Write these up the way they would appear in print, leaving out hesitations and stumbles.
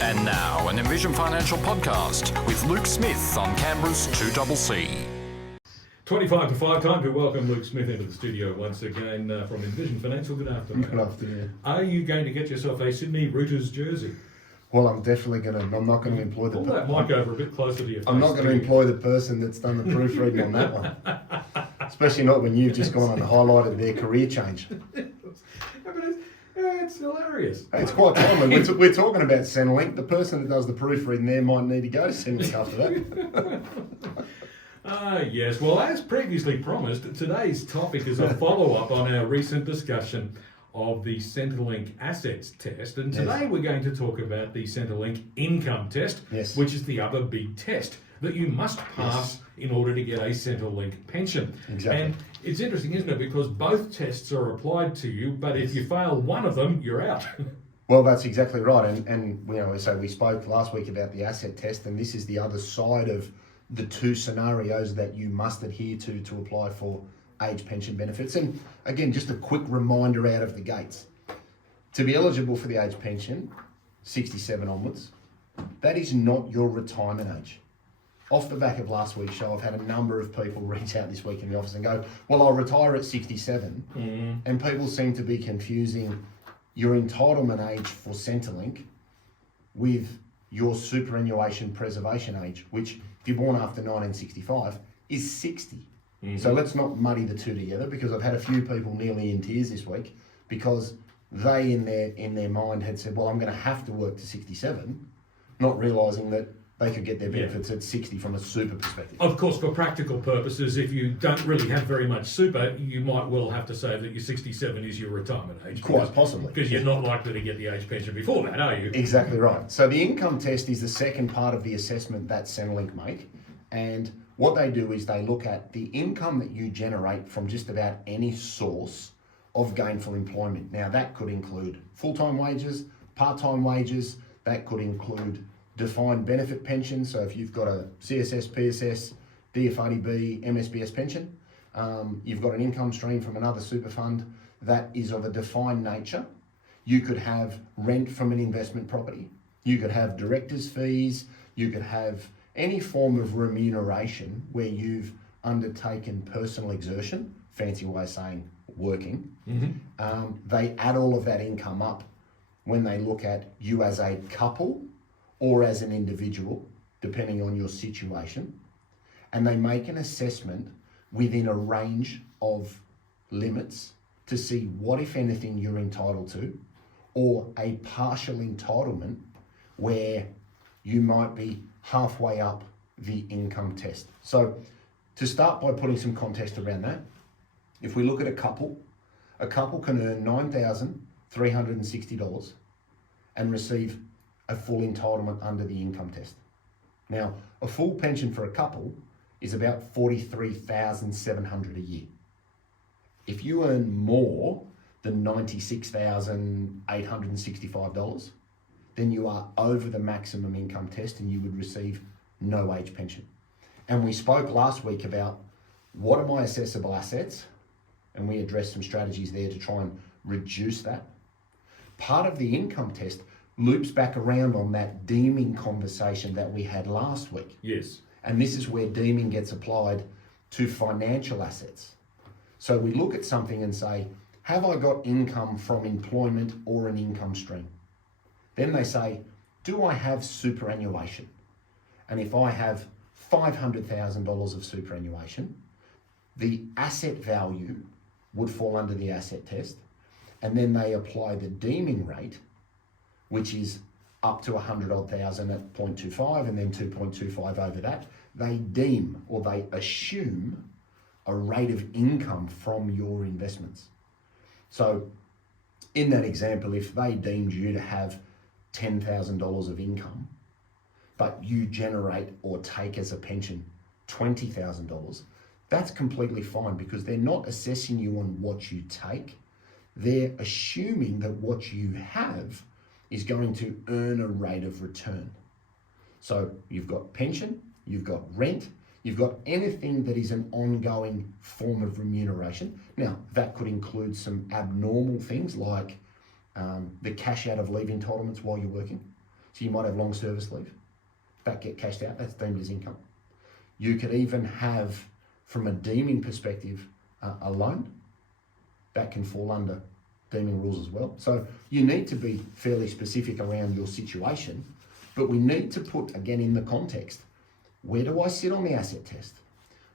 And now, an Envision Financial podcast with Luke Smith on Canberra's 2CC. 25 to 5, time to welcome Luke Smith into the studio once again from Envision Financial. Good afternoon. Good afternoon. Are you going to get yourself a Sydney Rooters jersey? Well, I'm definitely going to. I'm not going to employ the. Pull that mic over a bit closer to your face. I'm not going to employ the person that's done the proofreading on that one. Especially not when you've just gone and highlighted their career change. It's hilarious. Hey, it's quite common. We're talking about Centrelink. The person that does the proofreading there might need to go to Centrelink after that. Yes. Well, as previously promised, today's topic is a follow-up on our recent discussion of the Centrelink Assets Test. And today we're going to talk about the Centrelink Income Test, which is the other big test that you must pass in order to get a Centrelink pension. Exactly. And it's interesting, isn't it? Because both tests are applied to you, but if you fail one of them, you're out. Well, that's exactly right. And you know, so we spoke last week about the asset test, and this is the other side of the two scenarios that you must adhere to apply for age pension benefits. And again, just a quick reminder out of the gates. To be eligible for the age pension, 67 onwards, that is not your retirement age. Off the back of last week's show, I've had a number of people reach out this week in the office and go, well, I'll retire at 67. And people seem to be confusing your entitlement age for Centrelink with your superannuation preservation age, which if you're born after 1965 is 60. So let's not muddy the two together, because I've had a few people nearly in tears this week because they in their mind had said, well, I'm going to have to work to 67, not realising that they could get their benefits at 60 from a super perspective. Of course, for practical purposes, if you don't really have very much super, you might well have to say that your 67 is your retirement age. Quite possibly. Because you're not likely to get the age pension before that, are you? Exactly right. So the income test is the second part of the assessment that Centrelink make. And what they do is they look at the income that you generate from just about any source of gainful employment. Now, that could include full-time wages, part-time wages, that could include defined benefit pension. So if you've got a CSS, PSS, DFRDB, MSBS pension, you've got an income stream from another super fund that is of a defined nature. You could have rent from an investment property. You could have director's fees. You could have any form of remuneration where you've undertaken personal exertion, fancy way of saying working. They add all of that income up when they look at you as a couple or as an individual, depending on your situation, and they make an assessment within a range of limits to see what, if anything, you're entitled to, or a partial entitlement where you might be halfway up the income test. So to start by putting some context around that, if we look at a couple can earn $9,360 and receive a full entitlement under the income test. Now, a full pension for a couple is about $43,700 a year. If you earn more than $96,865, then you are over the maximum income test and you would receive no age pension. And we spoke last week about what are my assessable assets, and we addressed some strategies there to try and reduce that. Part of the income test loops back around on that deeming conversation that we had last week. Yes. And this is where deeming gets applied to financial assets. So we look at something and say, have I got income from employment or an income stream? Then they say, do I have superannuation? And if I have $500,000 of superannuation, the asset value would fall under the asset test. And then they apply the deeming rate, which is up to 100,000 at 0.25 and then 2.25 over that. They deem, or they assume, a rate of income from your investments. So in that example, if they deemed you to have $10,000 of income, but you generate or take as a pension $20,000, that's completely fine, because they're not assessing you on what you take. They're assuming that what you have is going to earn a rate of return. So you've got pension, you've got rent, you've got anything that is an ongoing form of remuneration. Now, that could include some abnormal things like the cash out of leave entitlements while you're working. So you might have long service leave. That get cashed out, that's deemed as income. You could even have, from a deeming perspective, a loan. That can fall under deeming rules as well. So you need to be fairly specific around your situation, but we need to put, again, in the context, where do I sit on the asset test?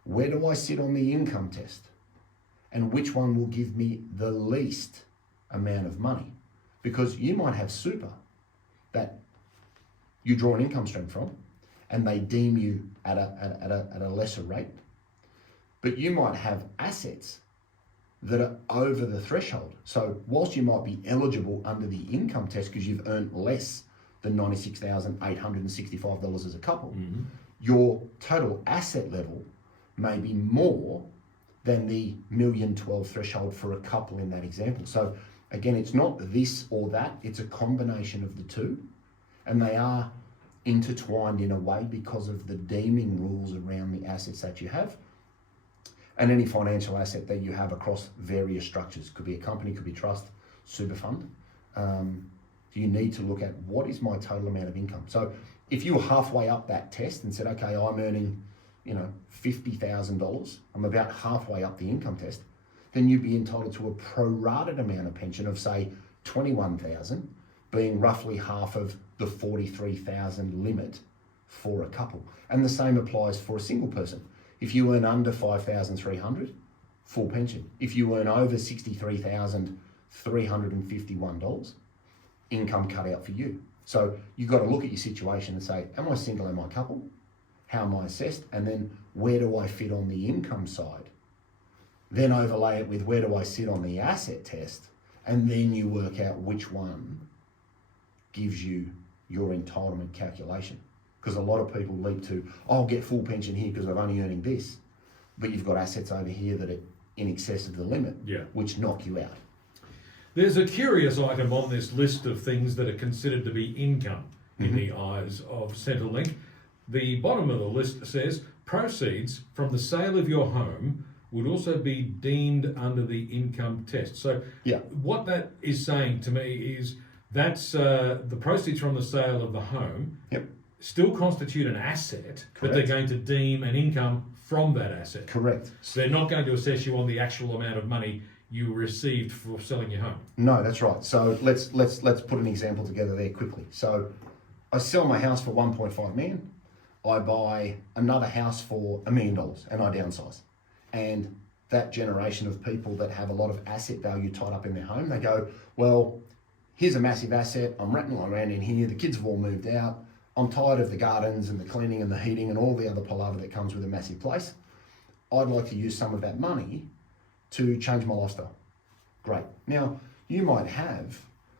Where do I sit on the income test? And which one will give me the least amount of money? Because you might have super that you draw an income stream from and they deem you at a lesser rate. But you might have assets that are over the threshold. So whilst you might be eligible under the income test because you've earned less than $96,865 as a couple, your total asset level may be more than the $1,012,000 threshold for a couple in that example. So again, it's not this or that, it's a combination of the two, and they are intertwined in a way because of the deeming rules around the assets that you have and any financial asset that you have across various structures. Could be a company, could be trust, super fund. You need to look at what is my total amount of income. So if you were halfway up that test and said, okay, I'm earning, $50,000, I'm about halfway up the income test, then you'd be entitled to a prorated amount of pension of say 21,000, being roughly half of the 43,000 limit for a couple. And the same applies for a single person. If you earn under 5,300, full pension. If you earn over $63,351, income cut out for you. So you've got to look at your situation and say, am I single, am I couple? How am I assessed? And then where do I fit on the income side? Then overlay it with where do I sit on the asset test? And then you work out which one gives you your entitlement calculation. Because a lot of people leap to, I'll get full pension here because I'm only earning this. But you've got assets over here that are in excess of the limit, which knock you out. There's a curious item on this list of things that are considered to be income in the eyes of Centrelink. The bottom of the list says, proceeds from the sale of your home would also be deemed under the income test. So what that is saying to me is that's the proceeds from the sale of the home still constitute an asset, but they're going to deem an income from that asset. Correct. So they're not going to assess you on the actual amount of money you received for selling your home. No, that's right. So let's put an example together there quickly. So I sell my house for 1.5 million. I buy another house for $1 million and I downsize. And that generation of people that have a lot of asset value tied up in their home, they go, well, here's a massive asset. I'm rattling around in here. The kids have all moved out. I'm tired of the gardens and the cleaning and the heating and all the other palaver that comes with a massive place. I'd like to use some of that money to change my lifestyle. Great. Now, you might have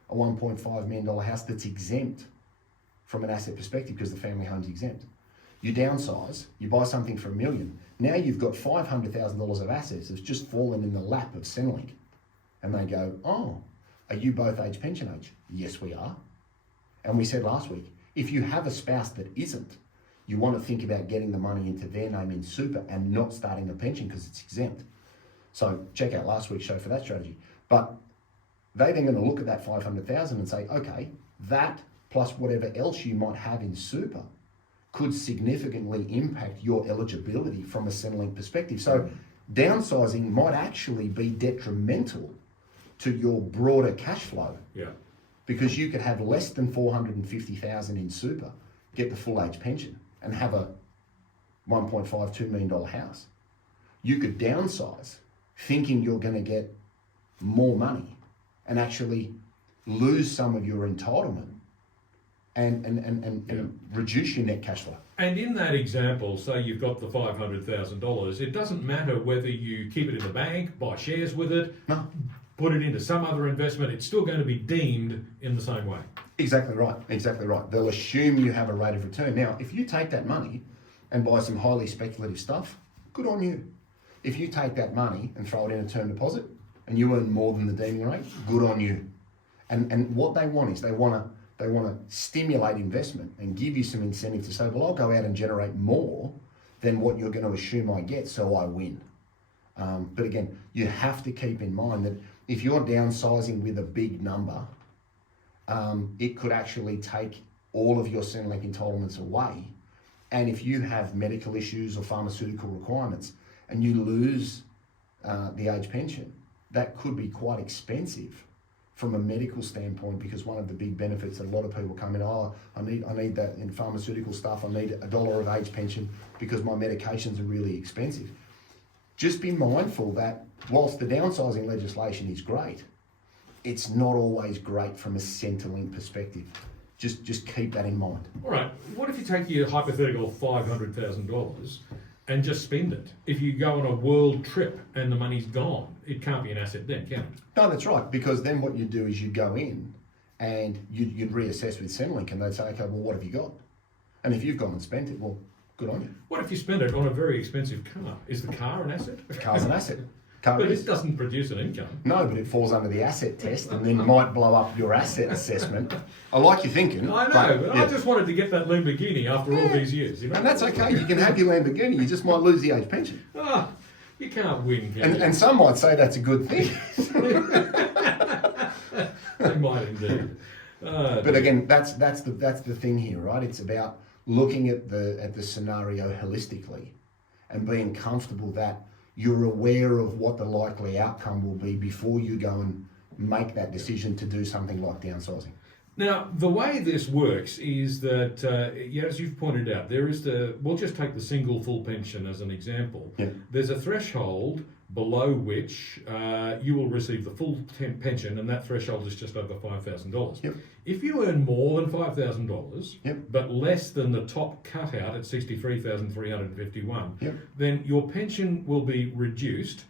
a $1.5 million house that's exempt from an asset perspective because the family home's exempt. You downsize, you buy something for $1 million. Now you've got $500,000 of assets that's just fallen in the lap of Centrelink. And they go, oh, are you both age pension age? Yes, we are. And we said last week, if you have a spouse that isn't, you want to think about getting the money into their name in super and not starting a pension because it's exempt. So check out last week's show for that strategy. But they then going to look at that 500,000 and say, okay, that plus whatever else you might have in super could significantly impact your eligibility from a Centrelink perspective. So downsizing might actually be detrimental to your broader cash flow. Because you could have less than 450,000 in super, get the full age pension and have a $1.52 million house. You could downsize thinking you're going to get more money and actually lose some of your entitlement and reduce your net cash flow. And in that example, say you've got the $500,000, it doesn't matter whether you keep it in the bank, buy shares with it, put it into some other investment, it's still going to be deemed in the same way. Exactly right, exactly right. They'll assume you have a rate of return. Now, if you take that money and buy some highly speculative stuff, good on you. If you take that money and throw it in a term deposit and you earn more than the deeming rate, good on you. And what they want is they want to stimulate investment and give you some incentive to say, well, I'll go out and generate more than what you're going to assume I get, so I win. But again, you have to keep in mind that if you're downsizing with a big number, it could actually take all of your Centrelink entitlements away. And if you have medical issues or pharmaceutical requirements and you lose the age pension, that could be quite expensive from a medical standpoint, because one of the big benefits that a lot of people come in, I need that in pharmaceutical stuff, I need $1 of age pension because my medications are really expensive. Just be mindful that whilst the downsizing legislation is great, it's not always great from a Centrelink perspective. Just keep that in mind. All right, what if you take your hypothetical $500,000 and just spend it? If you go on a world trip and the money's gone, it can't be an asset then, can it? No, that's right, because then what you do is you go in and you'd reassess with Centrelink and they'd say, okay, well, what have you got? And if you've gone and spent it, well, good on you. What if you spend it on a very expensive car? Is the car an asset? Car's an asset. But it doesn't produce an income. No, but it falls under the asset test and then might blow up your asset assessment. I like your thinking. I know, but I just wanted to get that Lamborghini after all these years. You know? And that's okay. You can have your Lamborghini. You just might lose the age pension. You can't win, can you? And some might say that's a good thing. They might indeed. But again, that's the thing here, right? It's about looking at the scenario holistically and being comfortable that you're aware of what the likely outcome will be before you go and make that decision to do something like downsizing. Now, the way this works is that, as you've pointed out, we'll just take the single full pension as an example. Yeah. There's a threshold below which you will receive the full pension, and that threshold is just over $5,000. Yep. If you earn more than $5,000, Yep. but less than the top cutout at $63,351, Yep. then your pension will be reduced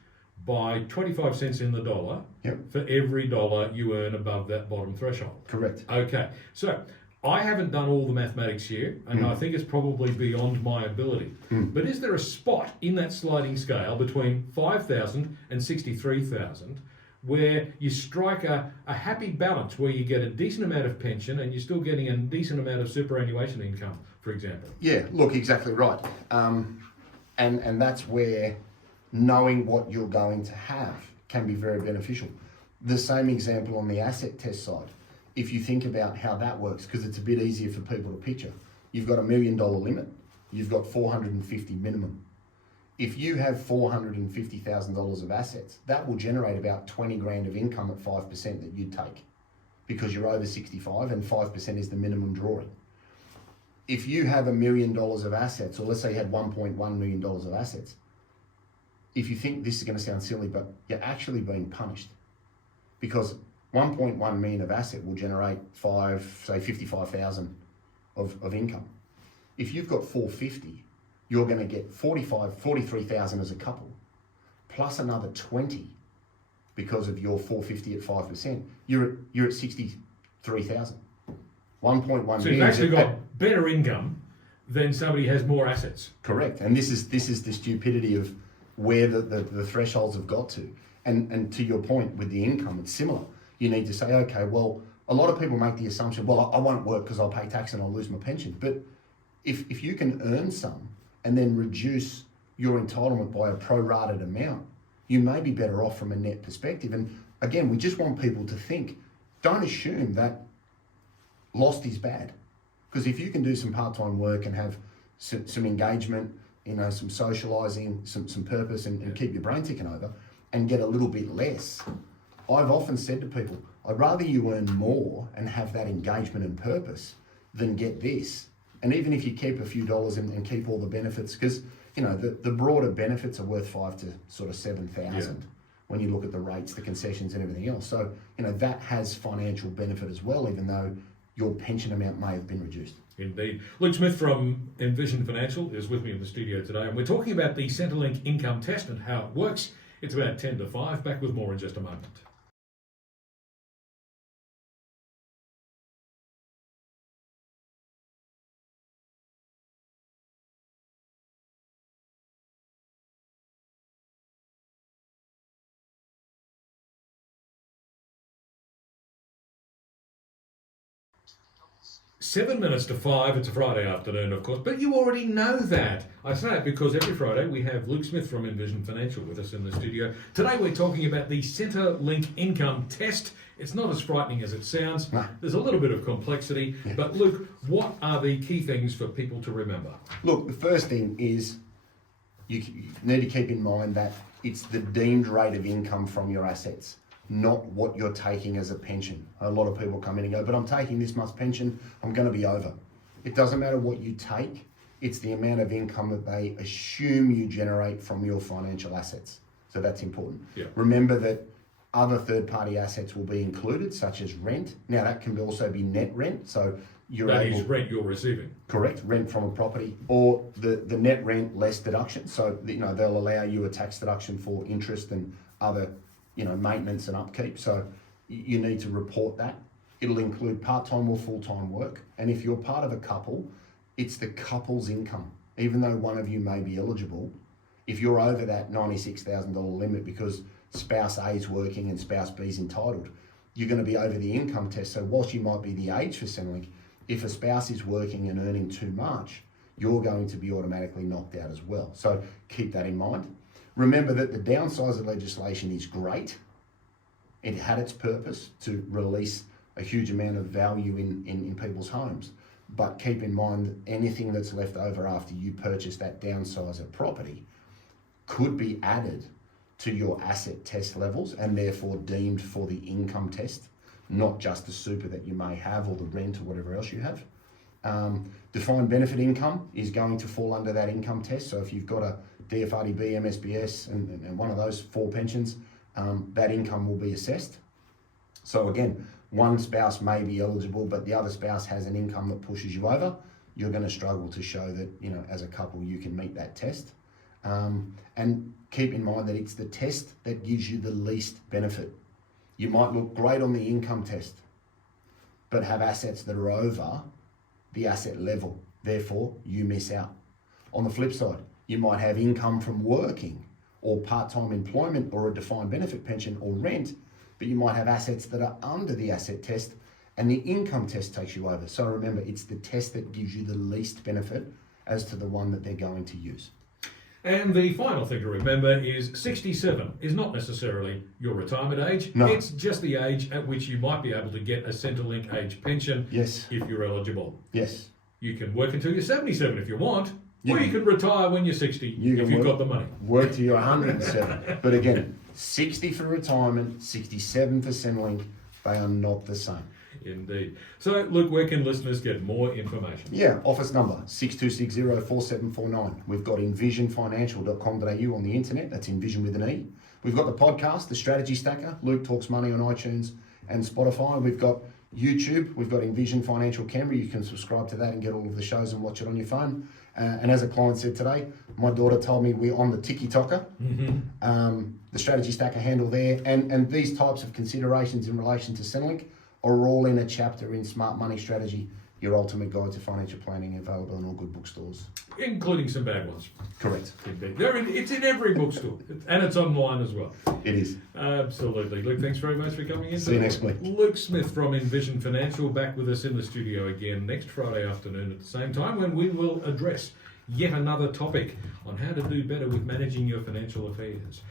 by 25 cents in the dollar Yep. for every dollar you earn above that bottom threshold. Correct. Okay, so I haven't done all the mathematics here, and I think it's probably beyond my ability. But is there a spot in that sliding scale between 5,000 and 63,000 where you strike a happy balance, where you get a decent amount of pension and you're still getting a decent amount of superannuation income, for example? Yeah, look, exactly right. And that's where knowing what you're going to have can be very beneficial. The same example on the asset test side. If you think about how that works, because it's a bit easier for people to picture, you've got $1 million limit, you've got 450 minimum. If you have $450,000 of assets, that will generate about 20 grand of income at 5% that you'd take, because you're over 65 and 5% is the minimum drawing. If you have $1 million of assets, or let's say you had $1.1 million of assets, if you think this is going to sound silly, but you're actually being punished, because 1.1 million of asset will generate 55,000 of income. If you've got 450, you're going to get 43,000 as a couple, plus another 20 because of your 450 at 5%. You're at 63,000. 1.1 million. So you've actually got better income than somebody who has more assets. Correct, and this is the stupidity of where the thresholds have got to. And to your point with the income, it's similar. You need to say, okay, well, a lot of people make the assumption, well, I won't work because I'll pay tax and I'll lose my pension. But if you can earn some and then reduce your entitlement by a prorated amount, you may be better off from a net perspective. And again, we just want people to think, don't assume that lost is bad. Because if you can do some part-time work and have some engagement, some socialising, some purpose and keep your brain ticking over and get a little bit less, I've often said to people, I'd rather you earn more and have that engagement and purpose than get this. And even if you keep a few dollars and keep all the benefits, because the broader benefits are worth 5,000 to sort of 7,000 when you look at the rates, the concessions and everything else. So, that has financial benefit as well, even though your pension amount may have been reduced. Indeed. Luke Smith from Envision Financial is with me in the studio today, and we're talking about the Centrelink income test and how it works. It's about 10 to 5. Back with more in just a moment. 7 minutes to 5. It's a Friday afternoon, of course, but you already know that. I say it because every Friday we have Luke Smith from Envision Financial with us in the studio. Today we're talking about the Centrelink income test. It's not as frightening as it sounds. No. There's a little bit of complexity, but Luke, what are the key things for people to remember? Look, the first thing is you need to keep in mind that it's the deemed rate of income from your assets, not what you're taking as a pension. A lot of people come in and go, but I'm taking this much pension, I'm going to be over. It doesn't matter what you take, it's the amount of income that they assume you generate from your financial assets. So that's important. Yeah. Remember that other third-party assets will be included, such as rent. Now that can also be net rent, so you're That able... is rent you're receiving. Correct, rent from a property, or the net rent less deduction. So they'll allow you a tax deduction for interest and other maintenance and upkeep. So you need to report that. It'll include part-time or full-time work. And if you're part of a couple, it's the couple's income. Even though one of you may be eligible, if you're over that $96,000 limit because spouse A is working and spouse B is entitled, you're going to be over the income test. So whilst you might be the age for Centrelink, if a spouse is working and earning too much, you're going to be automatically knocked out as well. So keep that in mind. Remember that the downsizing legislation is great. It had its purpose to release a huge amount of value in people's homes. But keep in mind, anything that's left over after you purchase that downsizer property could be added to your asset test levels and therefore deemed for the income test, not just the super that you may have or the rent or whatever else you have. Defined benefit income is going to fall under that income test. So if you've got a DFRDB, MSBS, and one of those 4 pensions, that income will be assessed. So again, one spouse may be eligible, but the other spouse has an income that pushes you over. You're going to struggle to show that, as a couple, you can meet that test. And keep in mind that it's the test that gives you the least benefit. You might look great on the income test, but have assets that are over the asset level. Therefore, you miss out. On the flip side, you might have income from working or part-time employment or a defined benefit pension or rent, but you might have assets that are under the asset test and the income test takes you over. So remember, it's the test that gives you the least benefit as to the one that they're going to use. And the final thing to remember is 67 is not necessarily your retirement age. No. It's just the age at which you might be able to get a Centrelink Age Pension Yes. if you're eligible. Yes. You can work until you're 77 if you want, or you can retire when you're 60 if you've got the money. Work till you're 107. But again, 60 for retirement, 67 for Centrelink, they are not the same. Indeed. So, look, where can listeners get more information? Yeah, office number 62604749. We've got envisionfinancial.com.au on the internet. That's Envision with an E. We've got the podcast, The Strategy Stacker. Luke Talks Money on iTunes and Spotify. We've got YouTube. We've got Envision Financial Canberra. You can subscribe to that and get all of the shows and watch it on your phone. And as a client said today, my daughter told me we're on the TikToker, the Strategy Stacker handle there. And these types of considerations in relation to Centrelink are all in a chapter in Smart Money Strategy, your ultimate guide to financial planning, available in all good bookstores. Including some bad ones. Correct. Indeed. It's in every bookstore, and it's online as well. It is. Absolutely. Luke, thanks very much for coming in. See you next week. Luke Smith from Envision Financial back with us in the studio again next Friday afternoon at the same time, when we will address yet another topic on how to do better with managing your financial affairs.